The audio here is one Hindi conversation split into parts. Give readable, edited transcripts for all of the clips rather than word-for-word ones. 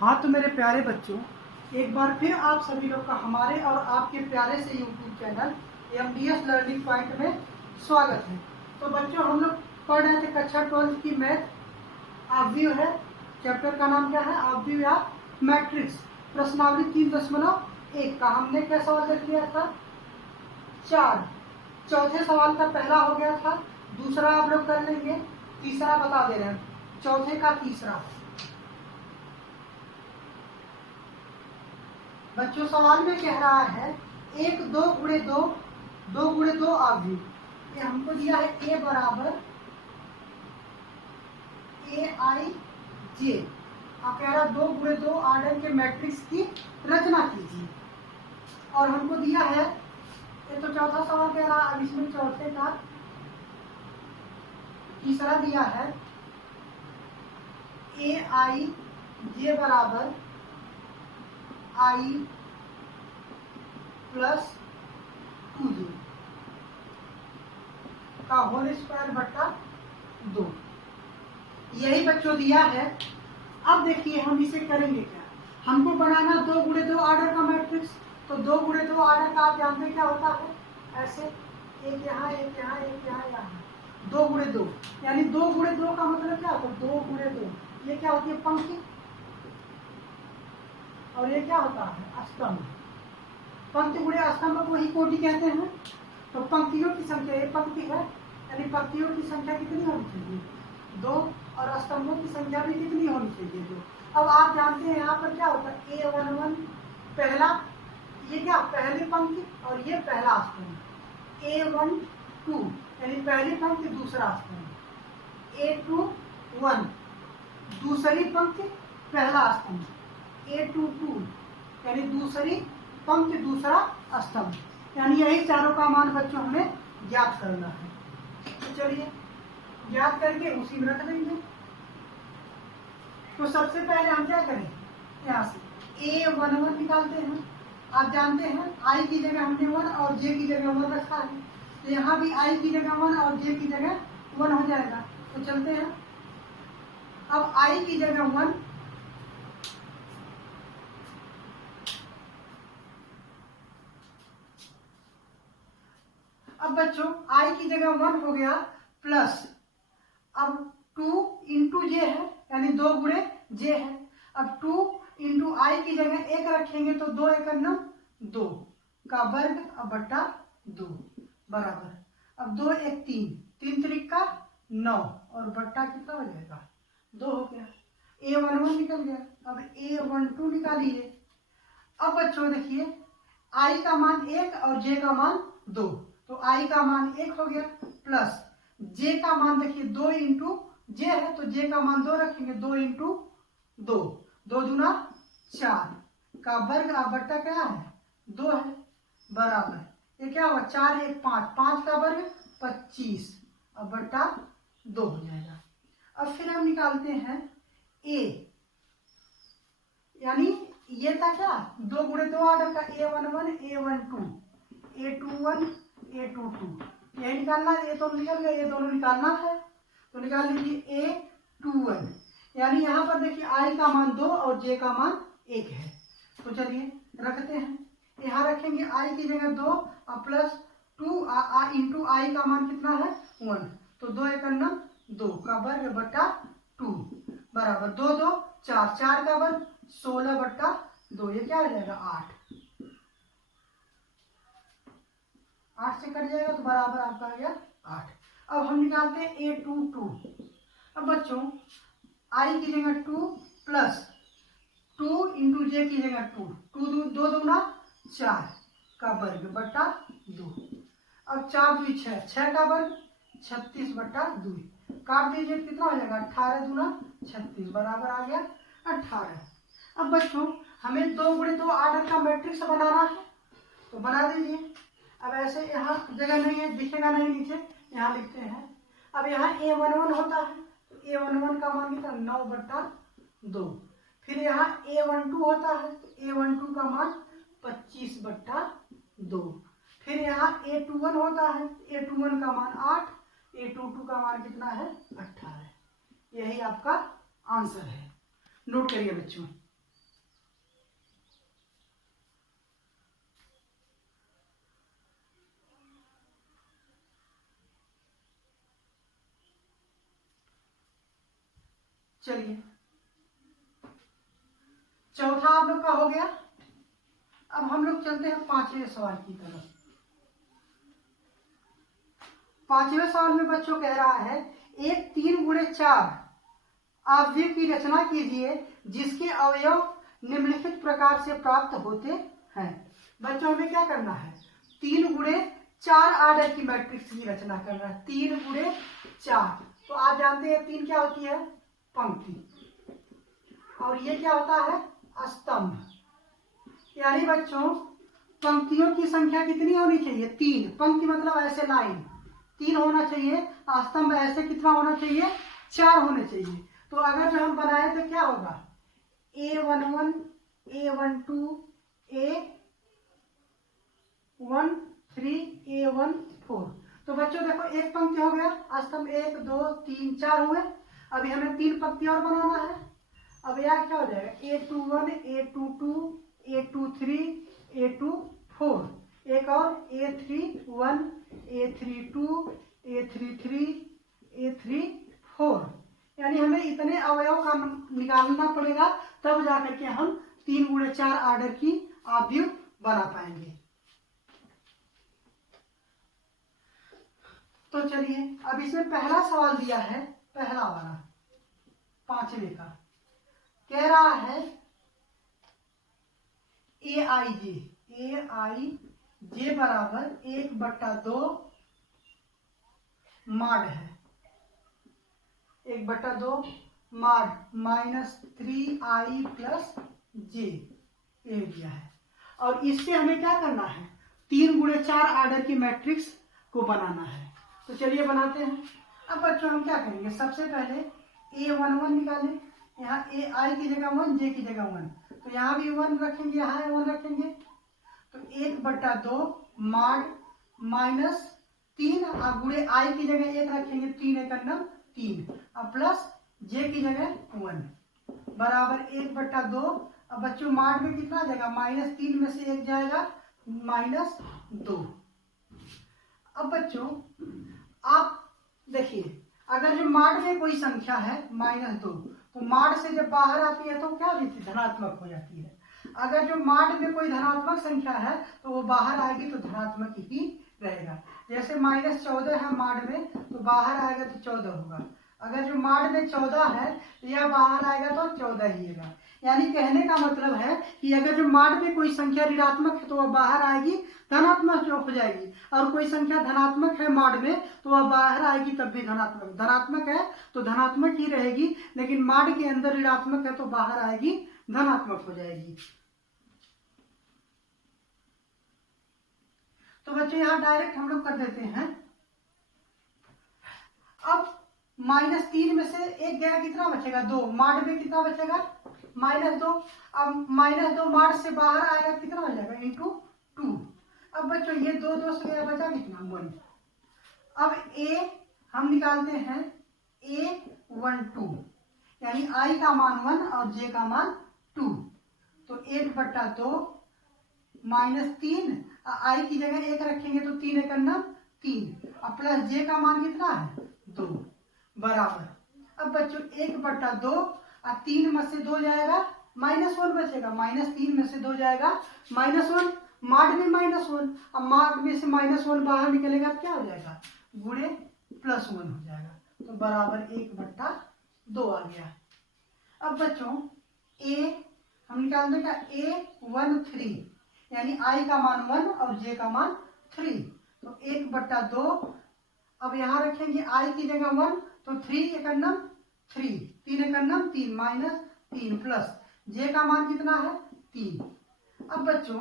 हाँ तो मेरे प्यारे बच्चों, एक बार फिर आप सभी लोग का हमारे और आपके प्यारे से YouTube channel MDS learning point में स्वागत है। तो बच्चों, हम लोग पढ़ रहे थे कक्षा 12 की मैथ आव्यूह है। चैप्टर का नाम क्या है? आव्यूह या मैट्रिक्स। प्रश्नावली 3.1 का हमने क्या सवाल देख लिया था? 4। चौथे सवाल का पहला हो गया था, दूसरा आप लोग कर लेंगे, तीसरा बता दे रहे हैं। चौथे का तीसरा बच्चों, सवाल में कह रहा है 1 2 गुणे 2 2 गुणे 2 आव्यूह। ये हमको दिया है A बराबर AIJ। आप कह रहा 2 गुणे 2 ऑर्डर के मैट्रिक्स की रचना कीजिए। और हमको दिया है, ये तो चौथा सवाल कह रहा है, अब इसमें चौथे का तीसरा दिया है AIJ बराबर I प्लस 2J का होल स्क्वायर बट्टा 2। यही बच्चों दिया है। अब देखिए हम इसे करेंगे क्या। हमको बनाना 2 गुणे 2 ऑर्डर का मैट्रिक्स। तो 2 गुणे 2 ऑर्डर का आप जानते क्या होता है? ऐसे एक यहाँ एक यहाँ एक यहाँ यहाँ 2 गुणे 2, यानी 2 गुणे 2 का मतलब क्या होता है? 2 गुणे 2, ये क्या होती है? पंक्ति। और ये क्या होता है? स्तंभ। पंक्ति गुणे स्तंभ को ही कोटि कहते हैं। तो पंक्तियों की संख्या, एक पंक्ति है यानी पंक्तियों की संख्या कितनी होनी चाहिए? 2। और स्तंभों की संख्या भी कितनी होनी चाहिए? 2। अब आप जानते हैं यहाँ पर क्या होता है? A11 पहला, ये क्या पहली पंक्ति, और ये पहला स्तंभ। A12 यानी पहली पंक्ति दूसरा स्तंभ। A21 दूसरी पंक्ति पहला स्तंभ। A22 यानी दूसरी पंक्ति दूसरा स्तंभ। यानी यही चारों का मान बच्चों हमें ज्ञात करना है। तो चलिए ज्ञात करके उसी में रख देंगे। तो सबसे पहले हम क्या करें? यहाँ से A11 निकालते हैं। आप जानते हैं I की जगह हमने 1 और J की जगह 1 रखा है, तो यहाँ भी I की जगह 1 और J की जगह 1 हो जाएगा। तो चलते हैं। अब I की जगह 1, अब बच्चों I की जगह 1 हो गया, प्लस अब 2 इंटू J है, यानी 2 गुणे J है। अब 2 इंटू I की जगह 1 रखेंगे तो 2 1 9 2 का वर्ग अब बट्टा 2 बराबर। अब 2 1 3 3 त्रिक का 9 और बट्टा कितना हो जाएगा? 2 हो गया। A11 निकल गया। अब A12 निकालिए। अब बच्चों देखिए I का मान 1 और J का मान 2, तो I का मान 1 हो गया, प्लस J का मान देखिए 2 इंटू J है, तो J का मान 2 रखेंगे। 2 इंटू 2, 2 दूना 4 का वर्ग अब बट्टा क्या है? 2 है बराबर। ये क्या हुआ? 4 1 5, 5 का वर्ग 25, अब बट्टा 2 हो जाएगा। अब फिर हम निकालते हैं A, यानी ये था क्या? 2 गुणे 2 ऑर्डर का A11 A12 A21 A22, यही निकालना है। ये तो निकल गया, ये दोनों निकालना है। तो निकाल लीजिए A21, यानी यहाँ पर देखिए I का मान 2 और J का मान 1 है। तो चलिए रखते हैं। यहाँ रखेंगे I की जगह 2 और प्लस 2 इंटू I का मान कितना है? 1, तो 2 1 9 2 का वर्ग बट्टा 2 बराबर 2 2 4, 4 का वर्ग 16 बट्टा 2, ये क्या हो जाएगा? 8। 8 से कट जाएगा तो बराबर आपका आ गया 8। अब हम निकालते हैं A22। अब बच्चों I की जगह 2 प्लस 2 इंटू J की जगह 2, 2 दूना 4 का वर्ग बट्टा 2। अब 4 2 6, 6 का वर्ग 36 बट्टा 2, काट दीजिए, कितना हो जाएगा? 18 दूना 36 बराबर आ गया 18। अब बच्चों हमें 2 गुणे 2 ऑर्डर का मैट्रिक्स बनाना है, तो बना दीजिए। अब ऐसे यहाँ जगह नहीं है, दिखेगा नहीं नीचे, यहाँ लिखते हैं। अब यहाँ A11 होता है, तो A11 का मान कितना? 9 बट्टा 2। फिर यहाँ A12 होता है, तो A12 का मान 25 बट्टा 2। फिर यहाँ A21 होता है, A21 का मान 8, A22 का मान कितना है? 18। यही आपका आंसर है। नोट करिए बच्चों। चलिए चौथा आप लोग का हो गया। अब हम लोग चलते हैं पांचवें सवाल की तरफ। पांचवें सवाल में बच्चों कह रहा है एक 3x4 अवयव की रचना कीजिए जिसके अवयव निम्नलिखित प्रकार से प्राप्त होते हैं। बच्चों हमें क्या करना है, 3x4 आर्डर की मैट्रिक्स की रचना करना है। 3x4 तो आप जानते हैं 3 क्या होती है, पंक्ति, और ये क्या होता है, स्तंभ। यानी बच्चों पंक्तियों की संख्या कितनी होनी चाहिए, 3। पंक्ति मतलब ऐसे लाइन 3 होना चाहिए, स्तंभ ऐसे कितना होना चाहिए, 4 होने चाहिए। तो अगर जो हम बनाए तो क्या होगा, A11 A12 A13 A14। तो बच्चों देखो एक पंक्ति हो गया, स्तंभ 1 2 3 4 हुए। अभी हमें 3 पंक्ति और बनाना है। अब यार क्या हो जाएगा, A21 A22 A23 A24, एक और A31 A32 A33 A34। यानी हमें इतने अवयव का निकालना पड़ेगा, तब जाकर के हम 3x4 आर्डर की अवयव बना पाएंगे। तो चलिए अब इसमें पहला सवाल दिया है, पहला वाला पांचवे का, कह रहा है AIJ बराबर 1/2 माड है, 1/2 माड -3I + J ये दिया है। और इससे हमें क्या करना है, 3x4 आर्डर की मैट्रिक्स को बनाना है। तो चलिए बनाते हैं। अब बच्चों हम क्या करेंगे, सबसे पहले A11 निकालें। यहाँ AI की जगह 1 J की जगह 1, तो यहाँ भी 1 रखेंगे, यहाँ 1 रखेंगे। तो 1/2 माड -3 और गुणे I की जगह 1 रखेंगे, 3 × 9 3 और प्लस J की जगह 1 बराबर 1/2। अब बच्चों माड में कितना जाएगा, -3 में से 1 जाएगा -2। अब बच्चों आप देखिए, अगर जो माड में कोई संख्या है -2, तो माड से जब बाहर आती है तो क्या होती है, धनात्मक हो जाती है। अगर जो माड में कोई धनात्मक संख्या है तो वो बाहर आएगी तो धनात्मक ही रहेगा। जैसे -14 है माड में, तो बाहर आएगा तो 14 होगा। अगर जो माड में 14 है तो यह बाहर आएगा तो 14 ही होगा। यानी कहने का मतलब है कि अगर जो माड में कोई संख्या ऋणात्मक है तो वह बाहर आएगी, धनात्मक जो हो जाएगी, और कोई संख्या धनात्मक है माड में तो वह बाहर आएगी तब भी धनात्मक। धनात्मक है तो धनात्मक ही रहेगी, लेकिन माड के अंदर ऋणात्मक है तो बाहर आएगी, धनात्मक हो जाएगी। तो बच्चों यहाँ डायरेक्ट हम लोग कर देते हैं। अब -3 में से 1 गया, कितना बचेगा, 2। माड में कितना बचेगा, -2। अब -2 माड से बाहर आएगा, कितना हो जाएगा, ×2। अब बच्चों ये 2 से गया, बचा कितना, 1। अब A हम निकालते हैं A12, यानी I का मान 1 और J का मान 2। तो 1/2 -3 I की जगह 1 रखेंगे तो 3 × 9 3 और प्लस J का मान कितना है, 2 बराबर। अब बच्चों 1/2 और 3 में से 2 जाएगा, -1 बचेगा। -3 में से 2 जाएगा -1, माड में -1, अब माड में से -1 बाहर निकलेगा, क्या हो जाएगा, गुणे +1 हो जाएगा। तो बराबर 1/2 आ गया। अब बच्चों A हम निकाल देंगे A13, यानी I का मान 1 और J का मान 3। तो 1/2, अब यहाँ रखेंगे I की जगह 1, तो 3 × 9 3 3 × 9 3 -3 प्लस J का मान कितना है, 3। अब बच्चों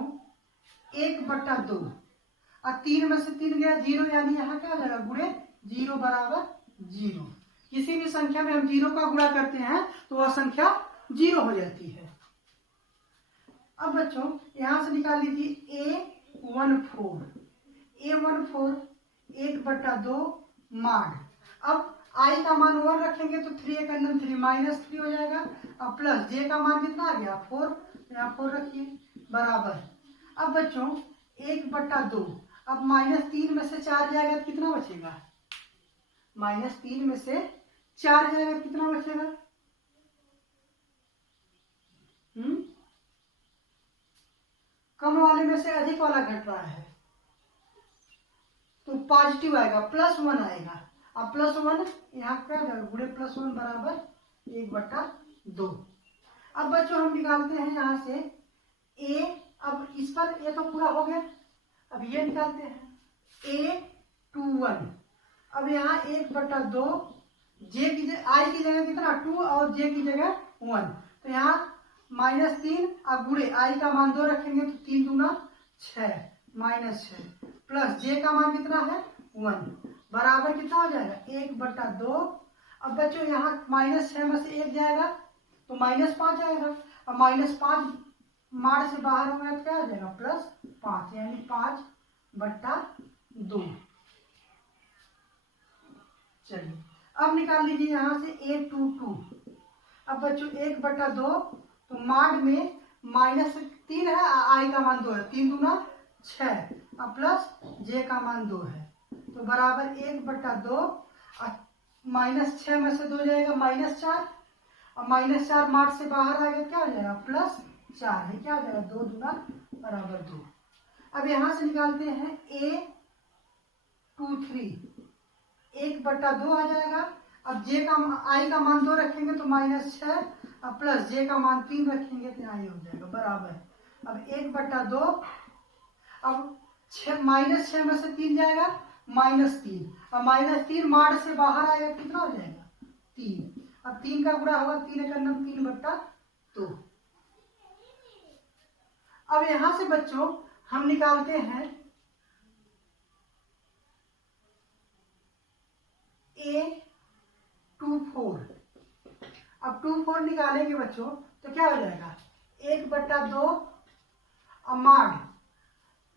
1/2 और 3 में से 3 गया 0, यानी यहाँ क्या हो जाएगा, गुणे 0 बराबर 0। किसी भी संख्या में हम 0 का गुणा करते हैं तो वह संख्या 0 हो जाती है। अब बच्चों यहां से निकाल लीजिए A14 1/2 माड। अब I का मान 1 रखेंगे तो 3 × 9 3 -3 हो जाएगा, अब प्लस J का मान कितना आ गया, 4, यहाँ 4 रखिए बराबर। अब बच्चों 1/2, अब -3 में से 4 जाएगा तो कितना बचेगा, -3 में से 4 जाएगा, कितना बचेगा, कम वाले में से अधिक वाला घट रहा है तो पॉजिटिव आएगा, +1 आएगा। अब +1 यहाँ क्या जाएगा, गुणे +1 बराबर 1/2। अब बच्चों हम निकालते हैं यहाँ से a, अब इस पर a तो पूरा हो गया, अब ये निकालते हैं a21। अब यहाँ 1/2 j की i की जगह कितना 2 और j की जगह 1, तो यहाँ -3। अब गुणे i का मान 2 रखेंगे तो 3 दूना 6 -6 प्लस j का मान कितना है 1 बराबर कितना हो जाएगा 1/2। अब बच्चों यहाँ -6 में से 1 जाएगा तो -5 आएगा। अब -5 मार से बाहर होगा तो क्या आ जाएगा +5 यानी 5/2। चलिए अब निकाल लीजिए यहाँ से a22। अब बच्चों 1/2 तो माड में -3 है, i का मान 2 है, 3 दूना 6 अब प्लस j का मान 2 है तो बराबर 1/2। -6 में से 2 जाएगा -4 और -4 मार्च से बाहर आएगा क्या हो जाएगा +4 है, क्या हो जाएगा 2 दूना बराबर 2। अब यहाँ से निकालते हैं a23 1/2 आ जाएगा। अब j का i का मान 2 रखेंगे तो -6 अब प्लस j का मान 3 रखेंगे तो यहाँ ये हो जाएगा बराबर। अब 1/2 अब -6 में से 3 जाएगा -3 और -3 मार्च से बाहर आएगा कितना हो जाएगा 3। अब 3 का गुणा होगा 3 का 3/2। अब यहां से बच्चों हम निकालते हैं a24। अब 24 निकालेंगे बच्चों तो क्या हो जाएगा 1/2 और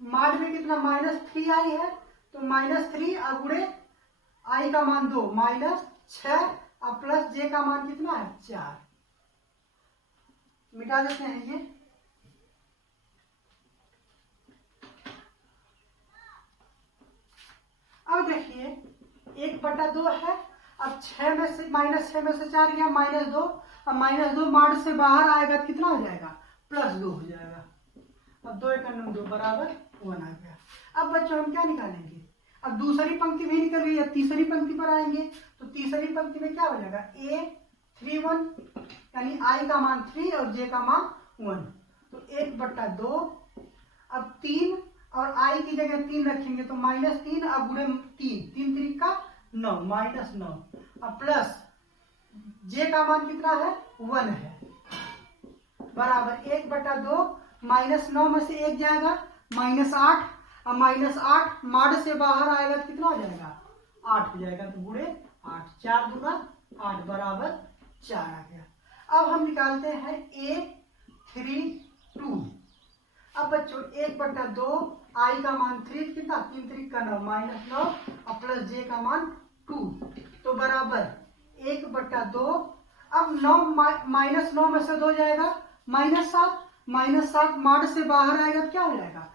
माड में कितना -3 आई है तो -3 और गुणे i का मान 2 -6 और प्लस j का मान कितना है 4। मिटा देते हैं ये। अब देखिए 1/2 है। अब 6 में से -6 में से 4 गया -2 और -2 मार्च से बाहर आएगा तो कितना हो जाएगा +2 हो जाएगा। अब 2 × 2 बराबर 1 आ गया। अब बच्चों हम क्या निकालेंगे, अब दूसरी पंक्ति भी निकल गई, अब तीसरी पंक्ति पर आएंगे तो तीसरी पंक्ति में क्या हो जाएगा a31 यानी i का मान 3 और j का मान 1 तो 1/2। अब 3 और i की जगह 3 रखेंगे तो -3 अब गुणे 3 3 का 9 -9 अब प्लस j का मान कितना है 1 है बराबर 1/2 -9 में से 1 जाएगा -8 और -8 माड से बाहर आएगा तो कितना हो जाएगा 8 हो जाएगा तो गुणे 8 4 दूना 8 बराबर 4 आ गया। अब हम निकालते हैं a32। अब बच्चों 1/2 i का मान 3 कितना 3 3 का 9 -9 और प्लस j का मान 2 तो बराबर 1/2। अब 9 -9 में से 2 जाएगा -7 माड से बाहर आएगा तो क्या हो जाएगा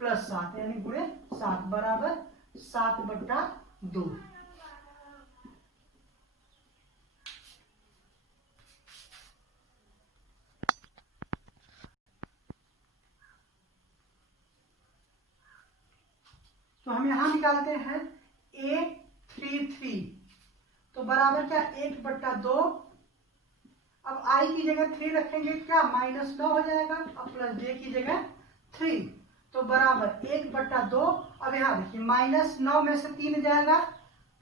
+7 यानी गुणे 7 बराबर 7/2। तो हम यहां निकालते हैं a33 तो बराबर क्या 1/2। अब i की जगह 3 रखेंगे क्या -9 हो जाएगा और प्लस j की जगह 3 तो बराबर 1/2। अब यहाँ देखिए -9 में से 3 जाएगा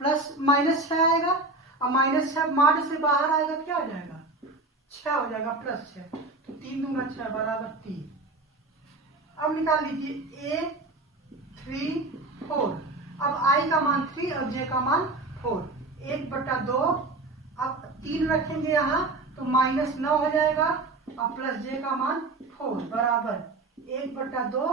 प्लस -6 आएगा और -6 माड से बाहर आएगा तो क्या हो जाएगा 6 हो जाएगा +6 तो 3 दूना 6 बराबर 3। अब निकाल लीजिए a34। अब i का मान 3 और j का मान 4 1/2। अब 3 रखेंगे यहाँ तो -9 हो जाएगा और प्लस j का मान 4 बराबर 1/2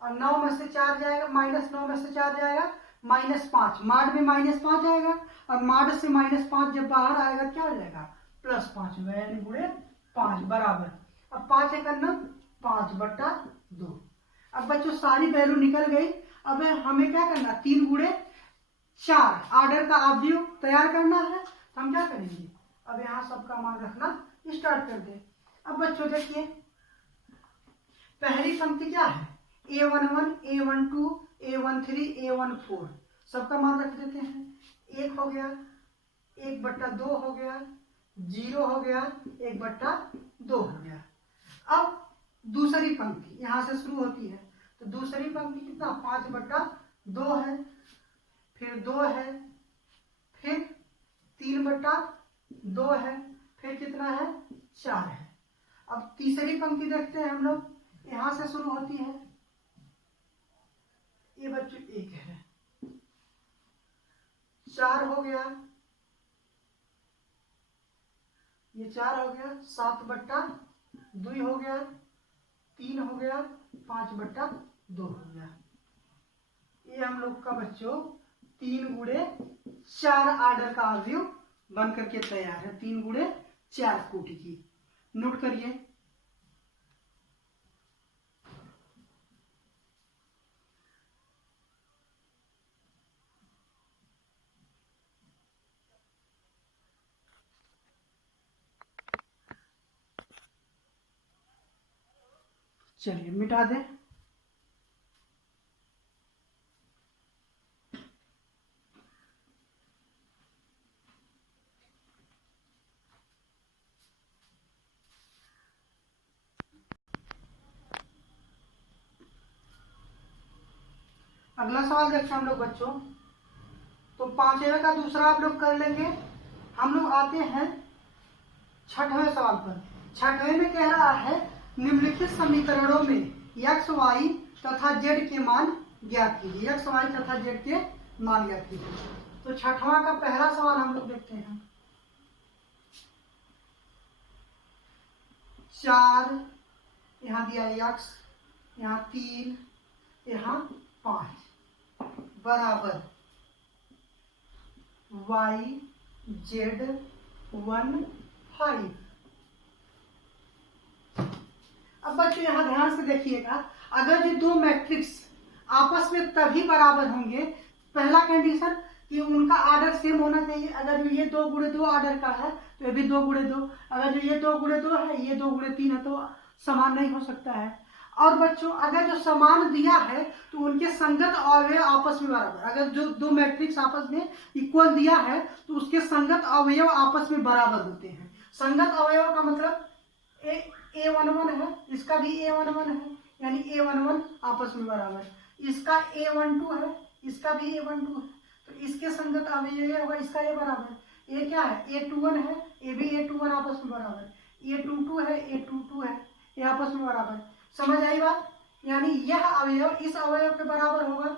और 9 में से 4 जाएगा -9 में से 4 जाएगा -5 माड में -5 आएगा और माड से -5 जब बाहर आएगा क्या हो जाएगा +5 यानी गुणे 5 बराबर। अब 5 × 9 5/2। अब बच्चों सारी वैल्यू निकल गई। अब हमें क्या करना 3 × 4 ऑर्डर का अवयव तैयार करना है तो हम क्या करेंगे अब यहाँ सबका मान रखना स्टार्ट कर दे। अब बच्चों देखिए पहली पंक्ति क्या है, A11, A12, A13, A14, सबका मान रख देते हैं। 1 हो गया, 1/2 हो गया, 0 हो गया, 1/2 हो गया। अब दूसरी पंक्ति यहां से शुरू होती है, तो दूसरी पंक्ति कितना, 5/2 है, फिर 2 है, फिर 3/2 है, फिर कितना है, 4 है। अब तीसरी पंक्ति देखते हैं हम लोग, यहां से शुरू होती है, ये बच्चों 1 है, 4 हो गया, ये 4 हो गया, 7/2 हो गया, 3 हो गया, 5/2 हो गया। ये हम लोग का बच्चों 3 गुणे 4 आर्डर का अवयव बन करके तैयार है। 3 गुणे 4 कोटि की, नोट करिए। चलिए मिटा दें। अगला सवाल देखते हैं हम लोग बच्चों। तो 5वें का दूसरा आप लोग कर लेंगे। हम लोग आते हैं 6वें सवाल पर। 6वें में कह रहा है निम्नलिखित समीकरणों में x, y तथा z के मान ज्ञात कीजिए। x, y तथा z के मान ज्ञात कीजिए। तो 6वां का पहला सवाल हम लोग देखते हैं। 4 यहाँ दिया x, यहाँ 3, यहाँ 5 बराबर y, z 1, 5। अब बच्चों यहाँ ध्यान से देखिएगा, अगर ये दो मैट्रिक्स आपस में तभी बराबर होंगे, पहला कंडीशन कि उनका आर्डर सेम होना चाहिए। अगर जो ये 2 गुणे 2 आर्डर का है तो ये भी 2 गुणे 2, अगर जो ये 2 गुणे 2 है, ये 2 गुणे 3 है, तो समान नहीं हो सकता है। और बच्चों अगर जो समान दिया है तो उनके संगत अवयव आपस में बराबर, अगर जो दो मैट्रिक्स आपस में इक्वल दिया है तो उसके संगत अवयव आपस में बराबर होते हैं। संगत अवयव का मतलब A11 है, इसका भी A11 है, यानी A11 आपस में बराबर, इसका A12 है, इसका भी A12 है, तो इसके संगत अवयव होगा इसका A बराबर। ये क्या है, A21 है, ये भी A21 आपस में बराबर, A22 है, A22 है, ये आपस में बराबर। समझ आई बात? यानी यह अवयव इस अवयव के बराबर होगा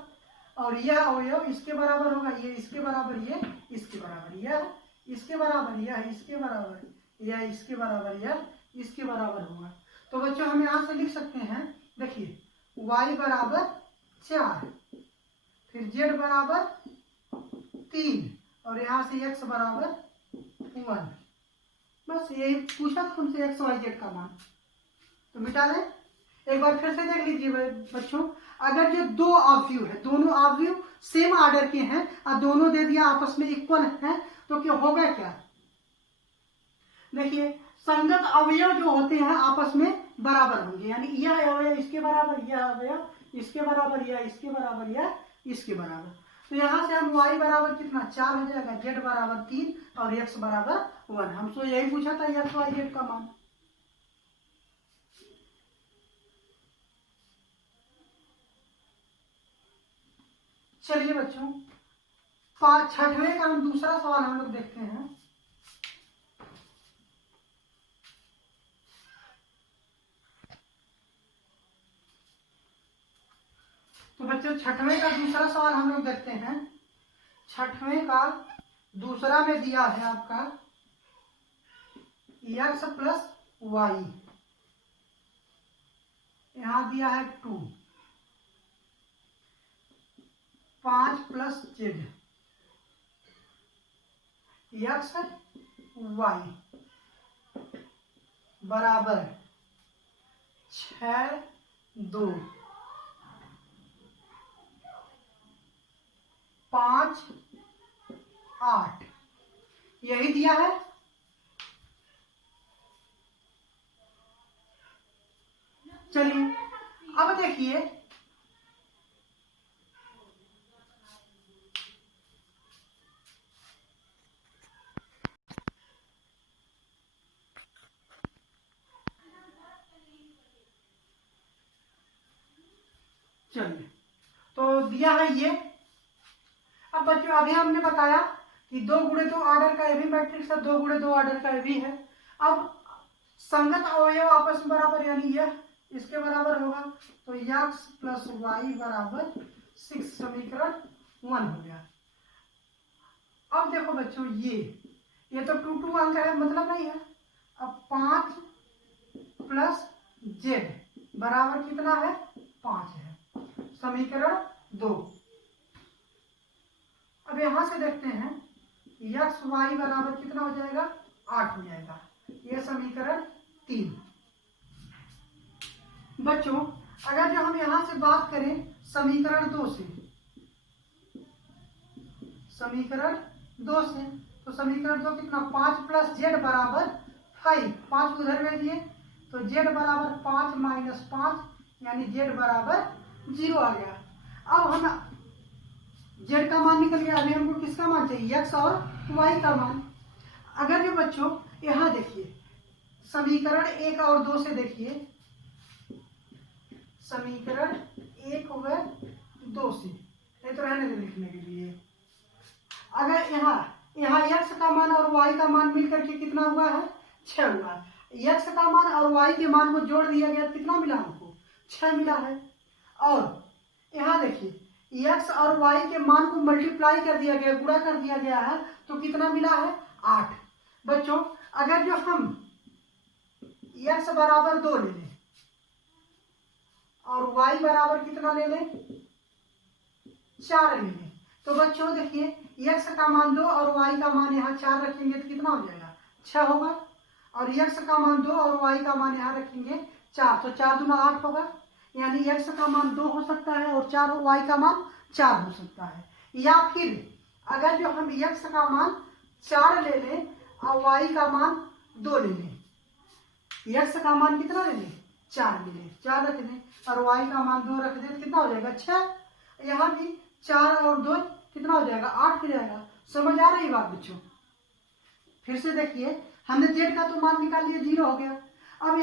और यह अवयव इसके बराबर होगा, ये इसके बराबर, ये इसके बराबर, यह इसके बराबर, यह इसके बराबर, यह इसके बराबर, यह इसके बराबर होगा। तो बच्चों हम यहाँ से लिख सकते हैं, देखिए y बराबर 4, फिर z बराबर 3 और यहाँ से x बराबर 1। बस यही पूछा तुमसे x, y, z का मान, तो मिटा दें। एक बार फिर से देख लीजिए बच्चों, अगर जो दो अवयव है, दोनों अवयव सेम ऑर्डर के हैं और दोनों दे दिया आपस में इक्वल हैं, तो क्या होगा, क्या देखिए संगत अवयव जो होते हैं आपस में बराबर होंगे, यानी यह अवयव इसके बराबर, यह अवयव इसके बराबर, यह इसके बराबर, यह इसके बराबर। तो यहाँ से हम y बराबर कितना 4 हो जाएगा, z बराबर 3 और x बराबर 1। हमसे यही पूछा था x, y, z का मान। चलिए बच्चों 6वें का हम दूसरा सवाल हम लोग देखते हैं। तो बच्चों 6वें का दूसरा सवाल हम लोग देखते हैं। 6वें का दूसरा में दिया है आपका x प्लस y, यहां दिया है 2, 5 प्लस z, x y बराबर 6, 2, 5, 8, यही दिया है। चलिए चलिए, तो दिया है ये। अब बच्चों अभी हमने बताया कि 2 गुणे 2 ऑर्डर का ये भी मैट्रिक्स है, 2 गुणे 2 ऑर्डर का ये भी है। अब संगत अवयव आपस में बराबर, यानी यह इसके बराबर होगा, तो x प्लस वाई बराबर 6, समीकरण 1 हो गया। अब देखो बच्चों ये तो 2 2 अंक है, मतलब नहीं है। अब 5 प्लस जेड बराबर कितना है, 5 है, समीकरण 2। अब यहां से देखते हैं एक्स वाई बराबर कितना हो जाएगा, 8 हो जाएगा, यह समीकरण 3। बच्चों अगर जो हम यहां से बात करें समीकरण 2 से, समीकरण 2 से, तो समीकरण 2 कितना, 5 प्लस जेड बराबर 5, 5 उधर भेजिए, तो जेड बराबर 5 माइनस 5, यानी जेड बराबर 0 आ गया। अब हम जेड का मान निकल गया, अभी हमको किसका मान चाहिए, एक्स और वाई का मान। अगर जो बच्चों यहां देखिए समीकरण 1 और 2 से देखिए, समीकरण 1 व 2 से, नहीं तो रहने दे लिखने के लिए। अगर यहाँ एक्स का मान और वाई का मान मिलकर के कितना हुआ है, 6 हुआ। एक्स का मान और वाई के मान को जोड़ दिया गया, कितना मिला हमको, 6 मिला है। और यहाँ देखिए एक्स और वाई के मान को मल्टीप्लाई कर दिया गया, गुणा कर दिया गया है, तो कितना मिला है, 8। बच्चों अगर जो हम एक्स बराबर 2 ले लें और वाई बराबर कितना ले लें, 4 ले लें, तो बच्चों देखिए एक्स का मान 2 और वाई का मान यहाँ 4 रखेंगे तो कितना हो जाएगा, 6 होगा। और एक्स का मान 2 और वाई का मान यहाँ रखेंगे 4, तो 4 दूना 8 होगा, यानी एक्स का मान 2 हो सकता है और 4 वाई का मान 4 हो सकता है। या फिर अगर जो हम एक्स का मान 4 ले लें और वाई का मान 2 ले लें, एक्स का मान कितना ले लें, 4 ले लें, 4 रख दें और वाई का मान 2 रख दें, तो कितना हो जाएगा, 6। यहाँ भी 4 और 2 कितना हो जाएगा, 8 हो जाएगा। समझ आ रही बात बच्चों। फिर से देखिए हमने जेड का तो मान निकाल लिया, 0 हो गया। अब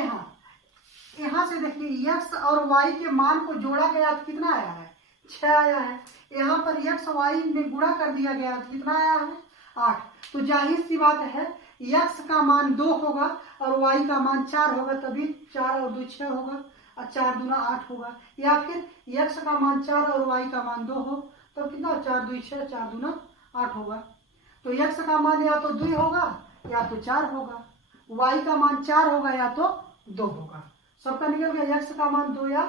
यहाँ से देखिए एक्स और वाई के मान को जोड़ा गया तो कितना आया है, 6 आया है। यहाँ पर एक्स वाई में गुणा कर दिया गया तो कितना आया है, 8। तो जाहिर सी बात है एक्स का मान 2 होगा और वाई का मान 4 होगा, तभी 4 और 2 6 होगा और 4 दूना 8 होगा। या फिर एक्स का मान 4 और वाई का मान 2 हो, तो कितना, 4 2 6, 4 दूना 8 होगा। तो एक्स का मान या तो 2 होगा या तो 4 होगा, वाई का मान 4 होगा या तो 2 होगा। सबका निकल गया, एक्स का मान 2 या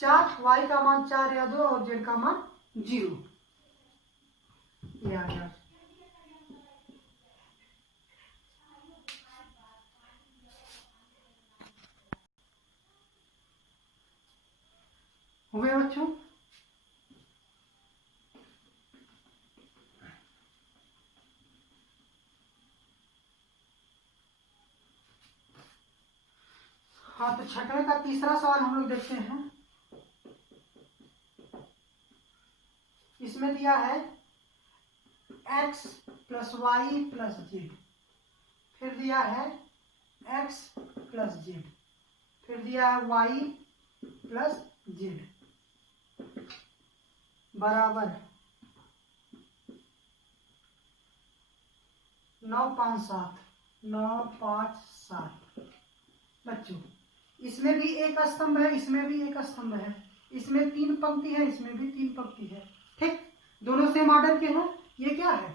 4, वाई का मान 4 या 2 और जेड का मान 0। यार हो गया बच्चों। हाँ, तो छठवें का तीसरा सवाल हम लोग देखते हैं। इसमें दिया है x plus y plus z, फिर दिया है x प्लस जेड, फिर दिया है y प्लस जेड बराबर 9 5 7, 9 5 7। बच्चों इसमें भी एक स्तंभ है, इसमें भी एक स्तंभ है, इसमें 3 पंक्ति है, इसमें भी 3 पंक्ति है। ठीक, दोनों सेम ऑर्डर के हैं। ये क्या है,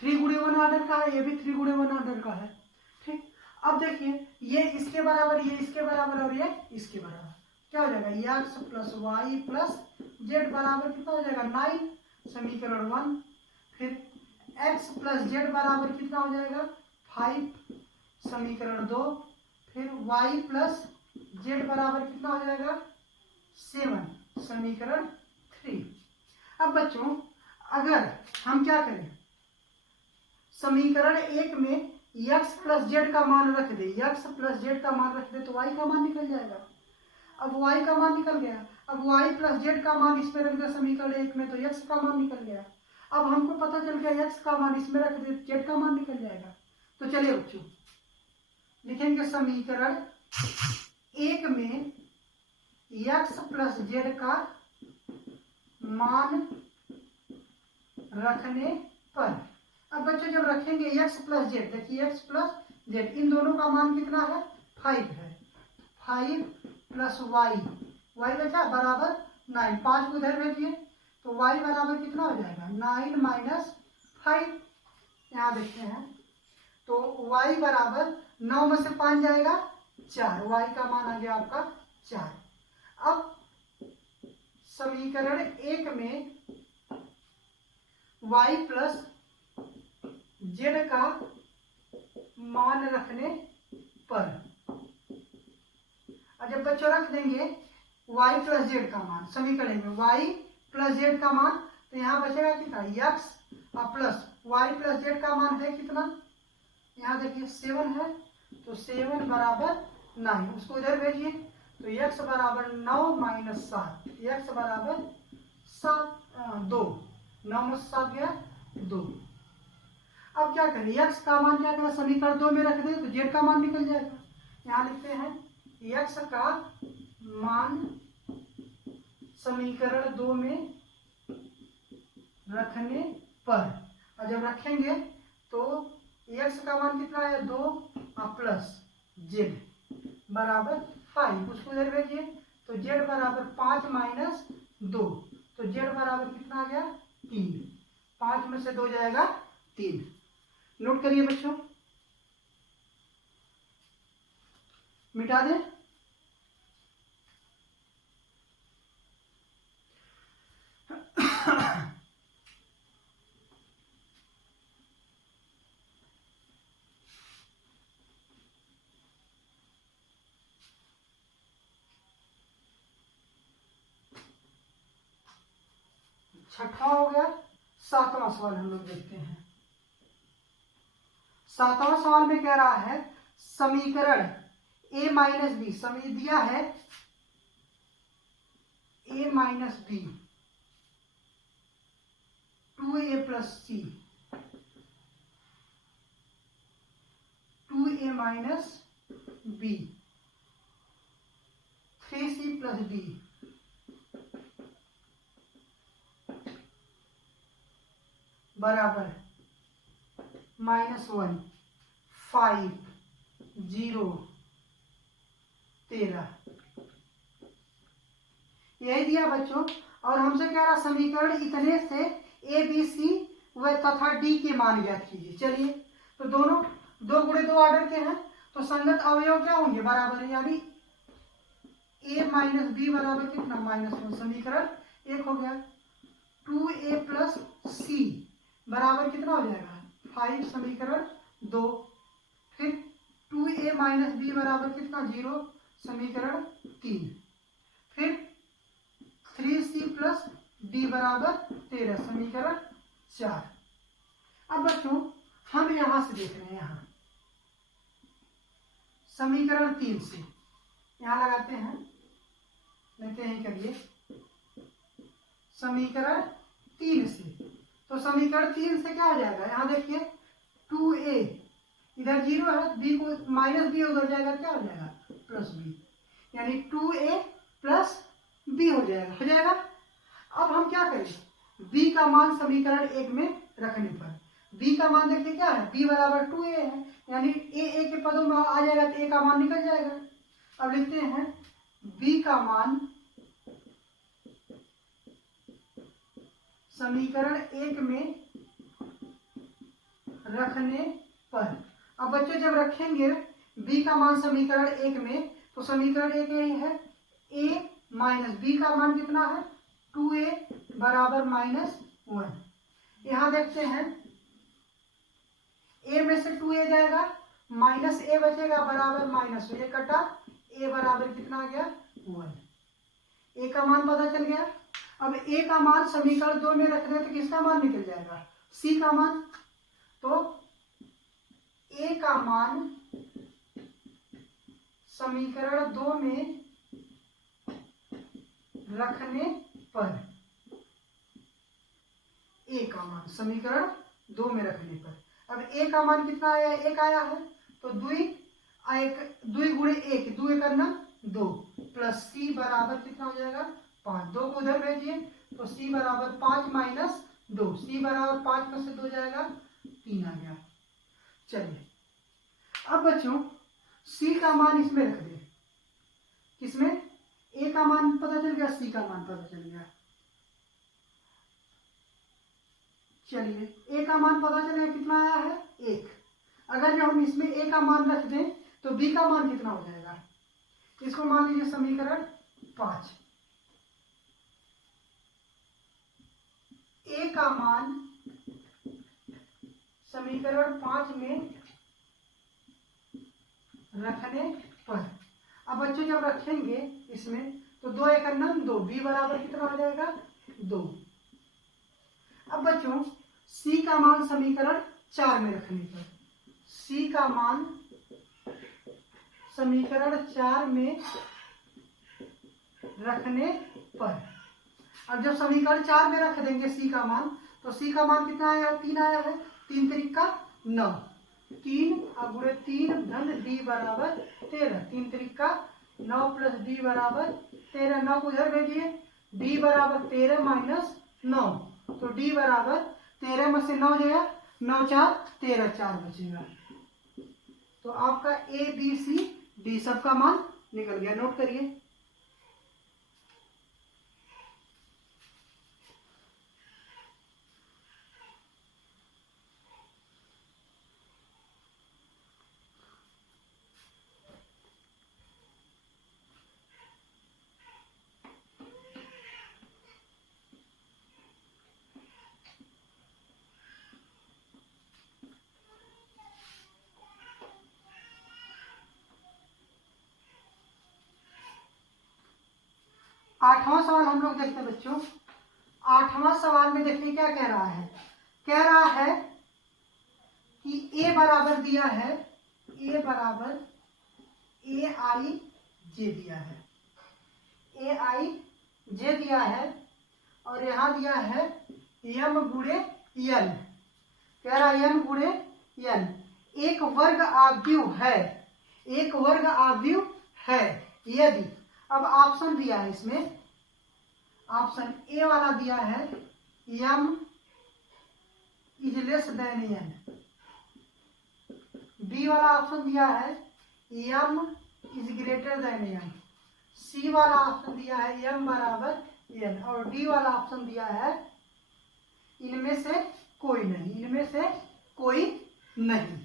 3 गुणे 1 ऑर्डर का है, ये भी 3 गुणे 1 ऑर्डर का है। ठीक, अब देखिए ये इसके बराबर, ये इसके बराबर और ये इसके बराबर, क्या हो जाएगा, x plus y plus z बराबर कितना हो जाएगा, 9, समीकरण 1। फिर एक्स प्लस जेड बराबर कितना हो जाएगा, 5, समीकरण 2। फिर y प्लस जेड बराबर कितना हो जाएगा, 7, समीकरण 3। अब बच्चों अगर हम क्या करें, समीकरण 1 में x प्लस जेड का मान रख दे, x प्लस जेड का मान रख दे तो y का मान निकल जाएगा। अब y का मान निकल गया, अब y प्लस जेड का मान इसमें रख दे समीकरण 1 में, तो x का मान निकल गया। अब हमको पता चल गया x का मान इसमें रख दे, जेड का मान निकल जाएगा। तो चलिए बच्चों लिखेंगे समीकरण 1 में एक्स प्लस जेड का मान रखने पर। अब बच्चों जब रखेंगे एक्स प्लस जेड, देखिए एक्स प्लस जेड इन दोनों का मान कितना है 5 है। 5 प्लस वाई, वाई बचा बराबर 9, 5 को इधर भेजिए तो वाई बराबर कितना हो जाएगा 9 माइनस 5। यहाँ देखते हैं तो वाई बराबर 9 में से 5 जाएगा 4, वाई का मान आ गया आपका 4। अब समीकरण 1 में y प्लस जेड का मान रखने पर, और जब बच्चों रख देंगे y प्लस जेड का मान समीकरण में y प्लस जेड का मान, तो यहाँ बचेगा कितना x और प्लस y प्लस जेड का मान है कितना, यहाँ देखिए 7 है, तो 7 बराबर 9, उसको इधर भेजिए तो x बराबर 9 माइनस 7, x बराबर 2, 9 में 7 गया 2। अब क्या करें, x का मान क्या करें समीकरण 2 में रख दें तो z का मान निकल जाएगा। यहाँ लिखते हैं x का मान समीकरण 2 में रखने पर, और जब रखेंगे तो x का मान कितना है 2 और प्लस z बराबर 5, उसको इधर भेजिए तो z बराबर 5 माइनस 2, तो z बराबर कितना आ गया 3, 5 में से 2 जाएगा 3। नोट करिए बच्चों, मिटा दें। छठा हो गया। सातवां सवाल हम लोग देखते हैं। सातवां सवाल में कह रहा है समीकरण a माइनस बी, समी दिया है a minus b 2a plus c 2a minus b 3c plus d बराबर -1 5 0 13, यही दिया बच्चों। और हमसे कह रहा समीकरण इतने से ए बी सी व तथा डी के मान ज्ञात कीजिए। चलिए तो दोनों 2 गुणे 2 ऑर्डर के हैं तो संगत अवयव क्या होंगे बराबर, यानी a माइनस बी बराबर कितना -1, समीकरण 1 हो गया। 2a प्लस सी बराबर कितना हो जाएगा 5, समीकरण 2। फिर 2a माइनस बी बराबर कितना 0, समीकरण 3। फिर 3c प्लस डी बराबर 13, समीकरण 4। अब बच्चों हम यहां से देख रहे हैं, यहां समीकरण 3 से यहां लगाते हैं, लेते हैं करिए समीकरण 3 से, तो समीकरण 3 से क्या हो जाएगा, यहाँ देखिए 2a इधर 0 है, b को माइनस बी उधर जाएगा, क्या हो जाएगा प्लस बी, यानी 2a प्लस b हो जाएगा। अब हम क्या करें, b का मान समीकरण 1 में रखने पर, b का मान देखिए क्या है, b बराबर 2a है, यानी a के पदों में आ जाएगा तो a का मान निकल जाएगा। अब लिखते हैं b का मान समीकरण 1 में रखने पर। अब बच्चों जब रखेंगे b का मान समीकरण 1 में, तो समीकरण 1 यही है a माइनस बी का मान कितना है 2a बराबर -1। यहाँ देखते हैं a में से 2a जाएगा, माइनस a बचेगा बराबर -1, ये कटा a बराबर कितना आ गया 1, a का मान पता चल गया। अब a का मान समीकरण 2 में रखने तो किसका मान निकल जाएगा, c का मान, तो a का मान समीकरण 2 में रखने पर, a का मान समीकरण 2 में रखने पर, अब a का मान कितना आया, 1 आया है, तो 2 गुणे 1, 2 करना 2 प्लस सी बराबर कितना हो जाएगा 5। 2 को उधर भेजिए तो सी बराबर 5 माइनस 2, सी बराबर 5 में से 2 जाएगा 3 आ गया। चलिए अब बच्चों सी का मान इसमें रख दे, किसमें, ए का मान पता चल गया, सी का मान पता चल गया। चलिए ए का मान पता चल गया, कितना आया है 1। अगर जो हम इसमें ए का मान रख दें तो बी का मान कितना हो जाएगा, इसको मान लीजिए समीकरण 5। ए का मान समीकरण 5 में रखने पर, अब बच्चों जब रखेंगे इसमें तो 2 × 9 2, बी बराबर कितना हो जाएगा 2। अब बच्चों सी का मान समीकरण 4 में रखने पर, सी का मान समीकरण 4 में रखने पर, अब जब समीकरण 4 में रख देंगे सी का मान तो सी का मान कितना आया, 3 आया है, 3 त्रिक 9, 3 गुणे 3 धन डी बराबर 13, 3 त्रिक 9 प्लस डी बराबर 13, 9 को उधर भेजिए, डी बराबर 13 माइनस 9, तो डी बराबर 13 में से 9 जाएगा, 9 4 13, 4 बचेगा। तो आपका ए बी सी डी सबका मान निकल गया, नोट करिए। आठवां सवाल हम लोग देखते हैं बच्चों। आठवां सवाल में देखिए क्या कह रहा है, कह रहा है कि ए बराबर दिया है, ए बराबर ए आई जे दिया है, ए आई जे दिया है और यहाँ दिया है यम गुणे यन, कह रहा है यम गुणे यन एक वर्ग आव्यूह है, एक वर्ग आव्यूह है यदि, अब ऑप्शन दिया है इसमें, ऑप्शन ए वाला दिया है M is less than N, B वाला ऑप्शन दिया है M is greater than N, C वाला ऑप्शन दिया है यम बराबर एन और डी वाला ऑप्शन दिया है इनमें से कोई नहीं, इनमें से कोई नहीं।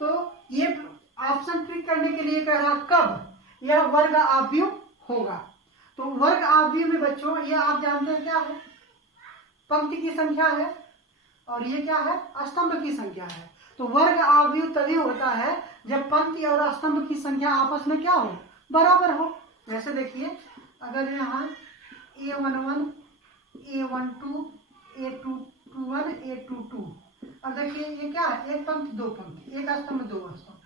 तो ये ऑप्शन क्लिक करने के लिए कह रहा कब यह वर्ग आव्यूह होगा। तो वर्ग आव्यूह में बच्चों ये आप जानते हैं क्या है, पंक्ति की संख्या है और ये क्या है, स्तंभ की संख्या है। तो वर्ग आव्यूह तभी होता है जब पंक्ति और स्तंभ की संख्या आपस में क्या हो, बराबर हो। जैसे देखिए अगर यहाँ A11 A12 A22 A22, अब देखिए ये क्या है, एक पंक्ति दो पंक्ति, एक स्तंभ दो स्तंभ,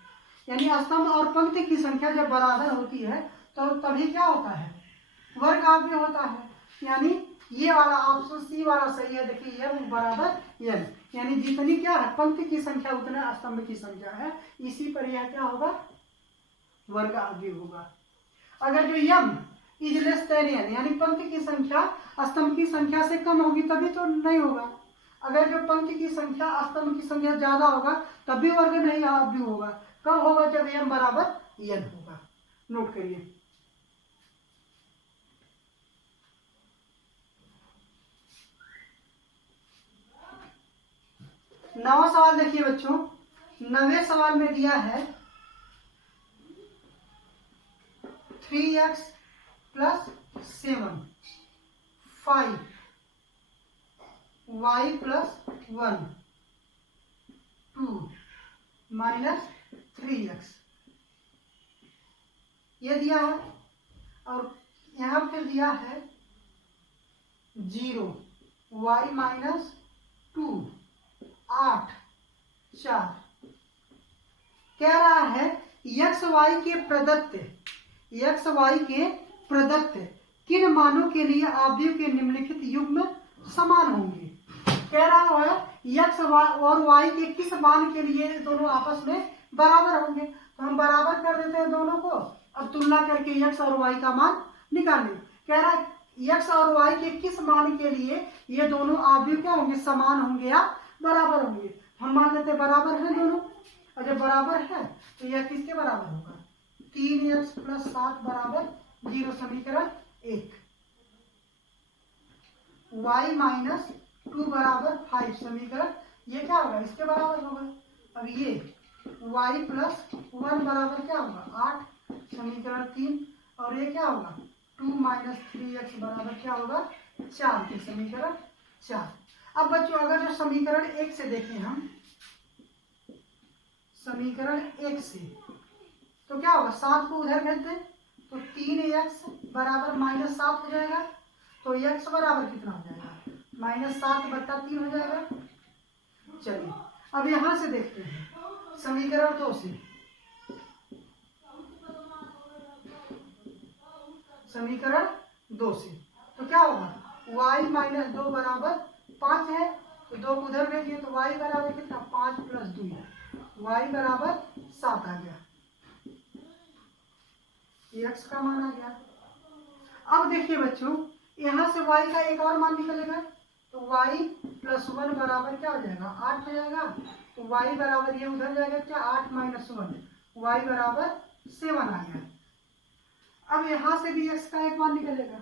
यानी स्तंभ और पंक्ति की संख्या जब बराबर होती है तो तभी क्या होता है, वर्ग आव्यूह होता है। यानी ये वाला ऑप्शन सी वाला सही है। देखिए यम बराबर यन, यानी जितनी क्या है पंक्ति की संख्या उतना स्तंभ की संख्या है, इसी पर यह क्या होगा, वर्ग आव्यूह होगा। अगर जो यम इज लेस देन एन यानी पंक्ति की संख्या स्तंभ की संख्या से कम होगी तभी तो नहीं होगा। अगर जो पंक्ति की संख्या स्तंभ की संख्या ज्यादा होगा तभी वर्ग नहीं आव्यूह होगा। कब होगा, जब यम बराबर यन होगा। नोट करिए। नवा सवाल देखिए बच्चों, 9वें सवाल में दिया है 3x + 7 5 y + 1 2 - 3x ये दिया है और यहाँ पे दिया है 0 y - 2 8 4, कह रहा है x y के प्रदत्त किन मानों के लिए आव्यूह के निम्नलिखित युग्म समान होंगे। कह रहा है x और y के किस मान के लिए दोनों आपस में बराबर होंगे। तो हम बराबर कर देते हैं दोनों को अब तुलना करके x और y का मान निकालें। कह रहा है x और y के किस मान के लिए ये दोनों अवयव क्या होंगे, समान होंगे या बराबर होंगे। हम मान लेते बराबर है दोनों, और जब बराबर है तो यह किसके बराबर होगा, 3x + 7 बराबर 0, समीकरण 1। y - 2 बराबर 5, समीकरण ये क्या होगा, इसके बराबर होगा। अब ये y + 1 बराबर क्या होगा, 8, समीकरण 3। और ये क्या होगा, 2 - 3x बराबर क्या होगा, 4 की समीकरण 4। अब बच्चों अगर जो समीकरण 1 से देखें हम, समीकरण 1 से तो क्या होगा, 7 को उधर भेज दें तो 3x बराबर -7 हो जाएगा। तो x बराबर कितना हो जाएगा, -7/3 हो जाएगा। चलिए अब यहां से देखते हैं समीकरण 2 से। समीकरण 2 से तो क्या होगा, y - 2 बराबर 5 है, तो 2 को उधर भेजिए तो y बराबर कितना, 5 + 2, y बराबर 7 आ गया, x का मान आ गया। अब देखिए बच्चों यहां से y का एक और मान निकलेगा, तो y + 1 बराबर क्या हो जाएगा, 8 हो जाएगा। तो y बराबर ये उधर जाएगा क्या, 8 - 1, y बराबर 7 आ गया। अब यहां से भी x का एक मान निकलेगा,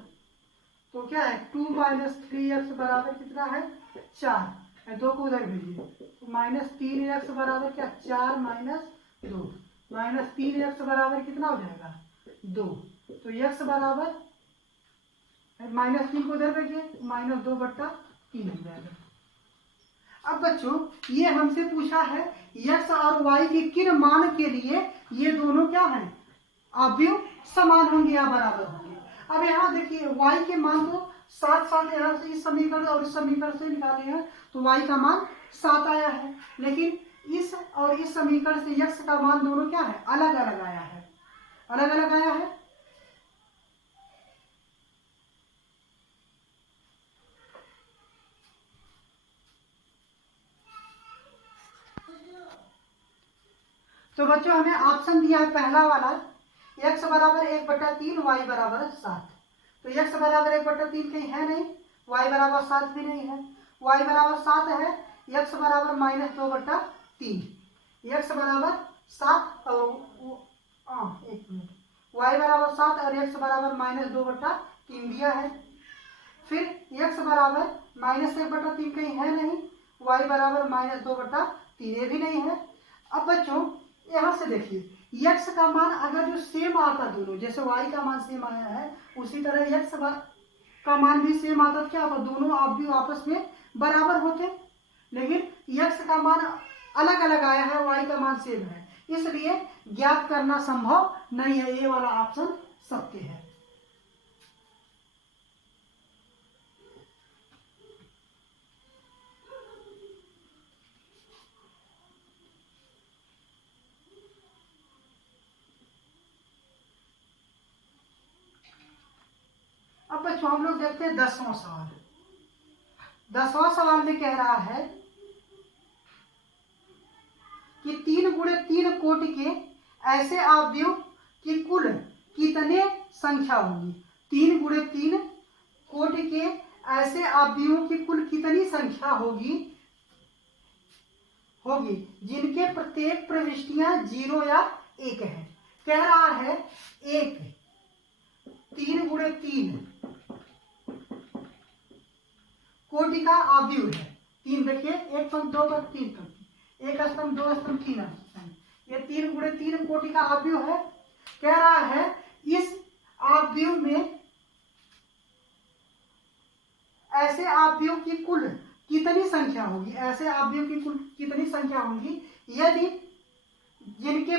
तो क्या है, 2 - 3x बराबर कितना है, 4, 2 को उधर भेजिए तो -3x बराबर क्या, 4 - 2, -3x बराबर कितना हो जाएगा, 2। तो x बराबर -3 को उधर भेजिए, -2/3 हो जाएगा। अब बच्चों ये हमसे पूछा है x और y के किन मान के लिए ये दोनों क्या है, अवयव समान होंगे या बराबर होंगे। अब यहाँ देखिए y के मान को साथ साथ यहाँ से इस समीकरण और इस समीकरण से निकाले हैं, तो y का मान 7 आया है। लेकिन इस और इस समीकरण से x का मान दोनों क्या है, अलग अलग आया है, अलग अलग आया है। तो बच्चों हमें ऑप्शन दिया है पहला वाला, x बराबर 1/3, y बराबर 7। तो x बराबर 1/3 कहीं है नहीं, y बराबर 7 भी नहीं है। y बराबर 7 है, x बराबर -2/3, x बराबर 7 और एक मिनट, y बराबर 7 और x बराबर -2/3 दिया है। फिर x बराबर -1/3 कहीं है नहीं, y बराबर -2/3 ये भी नहीं है। अब बच्चों यहाँ से देखिए x का मान अगर जो सेम आता दोनों, जैसे y का मान सेम आया है उसी तरह x का मान भी सेम आता, क्या होता, दोनों आप भी आपस में बराबर होते। लेकिन x का मान अलग अलग आया है, y का मान सेम है, इसलिए ज्ञात करना संभव नहीं है। ये वाला ऑप्शन सत्य है। अब बच्चों हम लोग देखते हैं 10वां सवाल। 10वां सवाल में कह रहा है कि 3 × 3 कोटि के ऐसे अवयव की कुल कितने संख्या होगी। 3 × 3 कोटि के ऐसे अवयवों की कुल कितनी संख्या होगी जिनके प्रत्येक प्रविष्टियां 0 या 1 है। कह रहा है 1 3 × 3 कोटि का अवयव है। 3 देखिए, 1 पंक्ति 2 पंक्ति 3 पंक्ति, 1 स्तंभ 2 स्तंभ 3 स्तंभ, ये 3 × 3 कोटि का अवयव है। कह रहा है इस अवयव में ऐसे अवयव की कुल कितनी संख्या होगी, ऐसे अवयव की कुल कितनी संख्या होगी यदि जिनके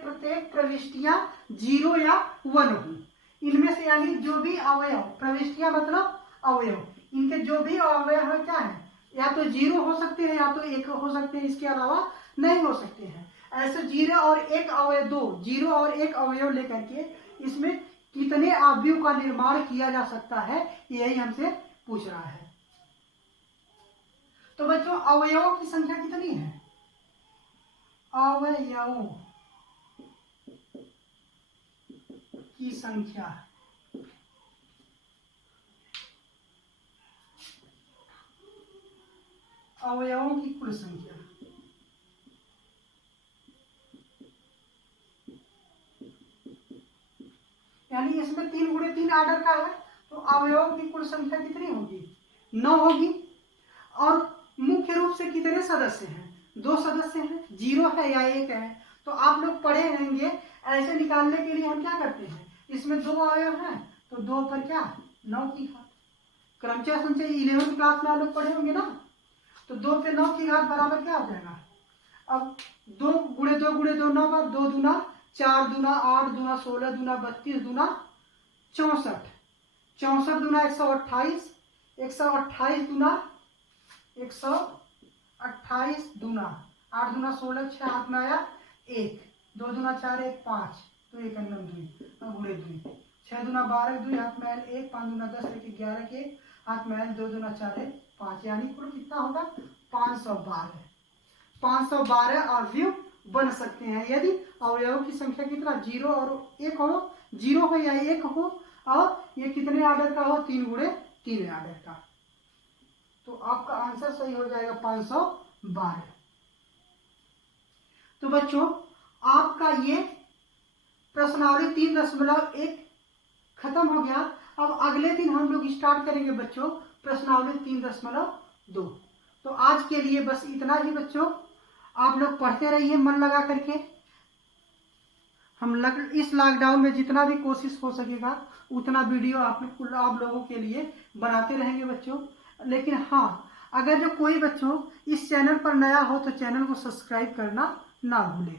प्रत्येक प्रविष्टियां 0 या 1 हो। इनमें से यानी जो भी अवयव, प्रविष्टियां मतलब अवयव, इनके जो भी अवयव है क्या है, या तो 0 हो सकते हैं या तो 1 हो सकते हैं, इसके अलावा नहीं हो सकते हैं। ऐसे 0 और 1 अवयव, 0 और 1 अवयव लेकर के इसमें कितने अवयव का निर्माण किया जा सकता है, यही हमसे पूछ रहा है। तो बच्चों अवयवों की संख्या कितनी है, अवयवों की संख्या अवयवों की कुल संख्या। यानी इसमें 3 गुणे 3 आर्डर का है, तो अवयवों की कुल संख्या कितनी होगी? 9 होगी। और मुख्य रूप से कितने सदस्य हैं? 2 सदस्य हैं, 0 है या 1 है। तो आप लोग पढ़े रहेंगे, ऐसे निकालने के लिए हम क्या करते हैं, इसमें 2 अवयव हैं तो 2 पर क्या 9 की घात। क्रमचय संचय 11th क्लास में आप लोग पढ़े होंगे ना, तो 2 पे 9 की घात बराबर क्या हो जाएगा? अब 2 गुणे 2 गुणे 2 9 बार, 2 दूना 4 दूना 8 दूना 16 दूना 32 दूना 64, 64 दूना 128, 128 दूना 128 दूना 8 दूना 16, 6 हाथ में आया 1, 2 दूना 4 1 5, तो 1 अन्नम 2 गुणे 2, 6 दूना 12 2 हाथ में आयल 1, 5 दूना 10 1 11 के हाथ में आयल 2 दूना 4 1 5, यानी कुल कितना होगा? 512। 512 अवयव बन सकते हैं यदि अवयवों की संख्या कितना 0 और 1 हो, 0 हो या 1 हो, और ये कितने आर्डर का हो? 3 गुणे 3 आर्डर का। तो आपका आंसर सही हो जाएगा 512। तो बच्चों आपका ये प्रश्नावली 3.1 खत्म हो गया। अब अगले दिन हम लोग स्टार्ट करेंगे बच्चों प्रश्नावली 3.2। तो आज के लिए बस इतना ही बच्चों, आप लोग पढ़ते रहिए मन लगा करके। हम इस लॉकडाउन में जितना भी कोशिश हो सकेगा उतना वीडियो आप लोगों के लिए बनाते रहेंगे बच्चों। लेकिन हाँ, अगर जो कोई बच्चों इस चैनल पर नया हो तो चैनल को सब्सक्राइब करना ना भूले।